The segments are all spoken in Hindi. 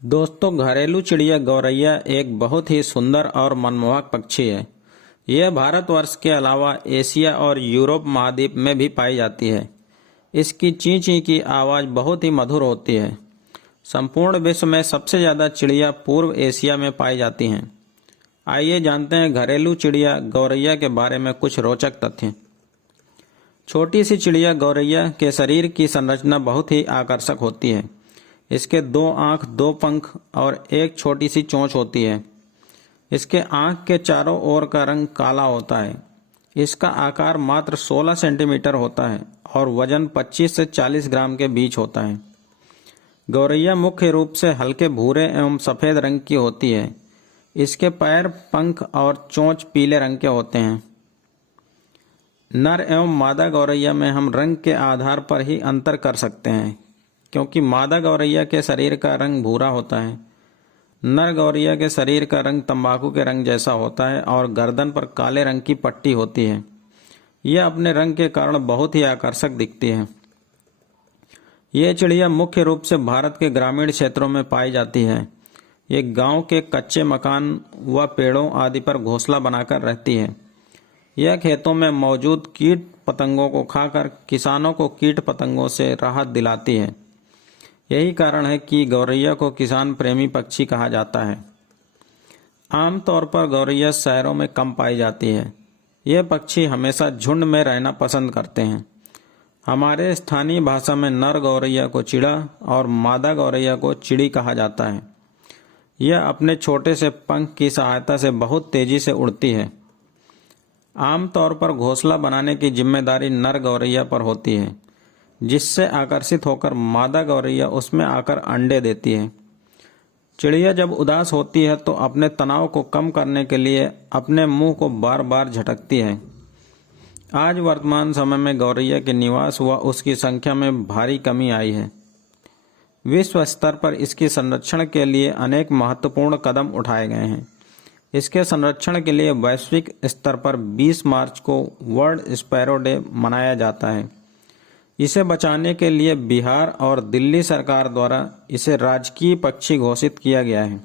दोस्तों, घरेलू चिड़िया गौरैया एक बहुत ही सुंदर और मनमोहक पक्षी है। यह भारतवर्ष के अलावा एशिया और यूरोप महाद्वीप में भी पाई जाती है। इसकी ची ची की आवाज़ बहुत ही मधुर होती है। संपूर्ण विश्व में सबसे ज़्यादा चिड़िया पूर्व एशिया में पाई जाती हैं। आइए जानते हैं घरेलू चिड़िया गौरैया के बारे में कुछ रोचक तथ्य। छोटी सी चिड़िया गौरैया के शरीर की संरचना बहुत ही आकर्षक होती है। इसके 2 आँख, 2 पंख और एक छोटी सी चोंच होती है। इसके आँख के चारों ओर का रंग काला होता है। इसका आकार मात्र 16 सेंटीमीटर होता है और वजन 25 से 40 ग्राम के बीच होता है। गौरैया मुख्य रूप से हल्के भूरे एवं सफ़ेद रंग की होती है। इसके पैर, पंख और चोंच पीले रंग के होते हैं। नर एवं मादा गौरैया में हम रंग के आधार पर ही अंतर कर सकते हैं, क्योंकि मादा गौरैया के शरीर का रंग भूरा होता है। नर गौरैया के शरीर का रंग तंबाकू के रंग जैसा होता है और गर्दन पर काले रंग की पट्टी होती है। यह अपने रंग के कारण बहुत ही आकर्षक दिखती है। यह चिड़िया मुख्य रूप से भारत के ग्रामीण क्षेत्रों में पाई जाती है। ये गांव के कच्चे मकान व पेड़ों आदि पर घोंसला बनाकर रहती है। यह खेतों में मौजूद कीट पतंगों को खाकर किसानों को कीट पतंगों से राहत दिलाती है। यही कारण है कि गौरैया को किसान प्रेमी पक्षी कहा जाता है। आमतौर पर गौरैया शहरों में कम पाई जाती है। ये पक्षी हमेशा झुंड में रहना पसंद करते हैं। हमारे स्थानीय भाषा में नर गौरैया को चिड़ा और मादा गौरैया को चिड़ी कहा जाता है। यह अपने छोटे से पंख की सहायता से बहुत तेजी से उड़ती है। आमतौर पर घोंसला बनाने की जिम्मेदारी नर गौरैया पर होती है, जिससे आकर्षित होकर मादा गौरैया उसमें आकर अंडे देती है। चिड़िया जब उदास होती है तो अपने तनाव को कम करने के लिए अपने मुंह को बार बार झटकती है। आज वर्तमान समय में गौरैया के निवास व उसकी संख्या में भारी कमी आई है। विश्व स्तर पर इसके संरक्षण के लिए अनेक महत्वपूर्ण कदम उठाए गए हैं। इसके संरक्षण के लिए वैश्विक स्तर पर 20 मार्च को वर्ल्ड स्पैरो डे मनाया जाता है। इसे बचाने के लिए बिहार और दिल्ली सरकार द्वारा इसे राजकीय पक्षी घोषित किया गया है।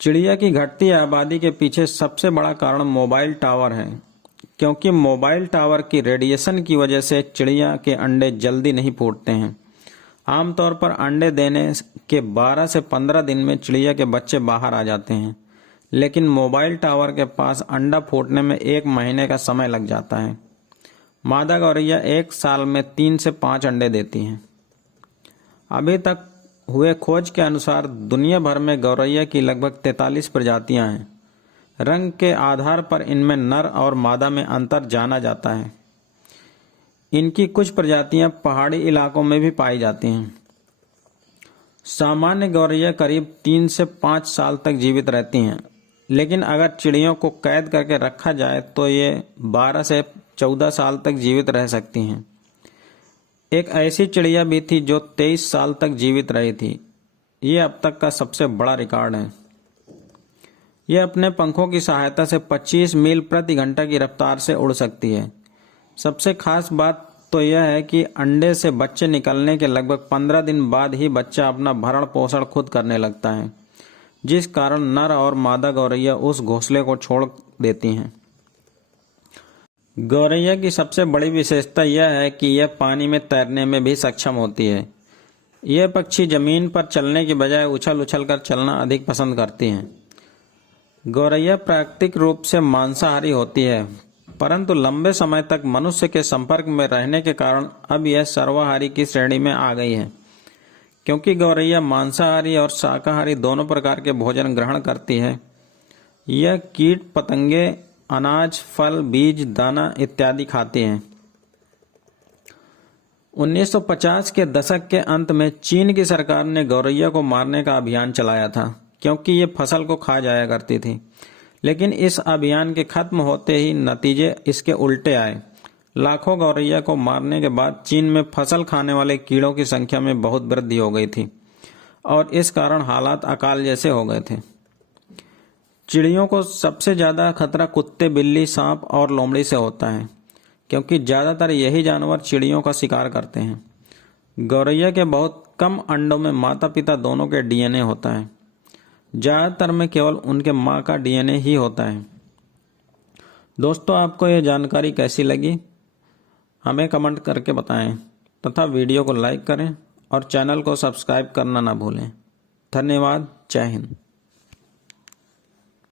चिड़िया की घटती आबादी के पीछे सबसे बड़ा कारण मोबाइल टावर है, क्योंकि मोबाइल टावर की रेडिएशन की वजह से चिड़िया के अंडे जल्दी नहीं फूटते हैं। आमतौर पर अंडे देने के 12 से 15 दिन में चिड़िया के बच्चे बाहर आ जाते हैं, लेकिन मोबाइल टावर के पास अंडा फूटने में 1 महीने का समय लग जाता है। मादा गौरैया 1 साल में 3 से 5 अंडे देती हैं। अभी तक हुए खोज के अनुसार दुनिया भर में गौरैया की लगभग 43 प्रजातियां हैं। रंग के आधार पर इनमें नर और मादा में अंतर जाना जाता है। इनकी कुछ प्रजातियां पहाड़ी इलाकों में भी पाई जाती हैं। सामान्य गौरैया करीब 3 से 5 साल तक जीवित रहती हैं, लेकिन अगर चिड़ियों को कैद करके रखा जाए तो ये 12 से 14 साल तक जीवित रह सकती हैं। एक ऐसी चिड़िया भी थी जो 23 साल तक जीवित रही थी। ये अब तक का सबसे बड़ा रिकॉर्ड है। यह अपने पंखों की सहायता से 25 मील प्रति घंटा की रफ्तार से उड़ सकती है। सबसे खास बात तो यह है कि अंडे से बच्चे निकलने के लगभग 15 दिन बाद ही बच्चा अपना भरण पोषण खुद करने लगता है, जिस कारण नर और मादा गौरैया उस घोंसले को छोड़ देती हैं। गौरैया की सबसे बड़ी विशेषता यह है कि यह पानी में तैरने में भी सक्षम होती है। यह पक्षी जमीन पर चलने की बजाय उछल उछल कर चलना अधिक पसंद करती हैं। गौरैया प्राकृतिक रूप से मांसाहारी होती है, परंतु लंबे समय तक मनुष्य के संपर्क में रहने के कारण अब यह सर्वाहारी की श्रेणी में आ गई है। क्योंकि गौरैया मांसाहारी और शाकाहारी दोनों प्रकार के भोजन ग्रहण करती है, यह कीट पतंगे, अनाज, फल, बीज, दाना इत्यादि खाती हैं। 1950 के दशक के अंत में चीन की सरकार ने गौरैया को मारने का अभियान चलाया था, क्योंकि ये फसल को खा जाया करती थी। लेकिन इस अभियान के खत्म होते ही नतीजे इसके उल्टे आए। लाखों गौरैया को मारने के बाद चीन में फसल खाने वाले कीड़ों की संख्या में बहुत वृद्धि हो गई थी और इस कारण हालात अकाल जैसे हो गए थे। चिड़ियों को सबसे ज़्यादा खतरा कुत्ते, बिल्ली, सांप और लोमड़ी से होता है, क्योंकि ज़्यादातर यही जानवर चिड़ियों का शिकार करते हैं। गौरैया के बहुत कम अंडों में माता पिता दोनों के डीएनए होता है। ज़्यादातर में केवल उनके माँ का डीएनए ही होता है। दोस्तों, आपको यह जानकारी कैसी लगी हमें कमेंट करके बताएं तथा वीडियो को लाइक करें और चैनल को सब्सक्राइब करना ना भूलें। धन्यवाद। जय हिंद।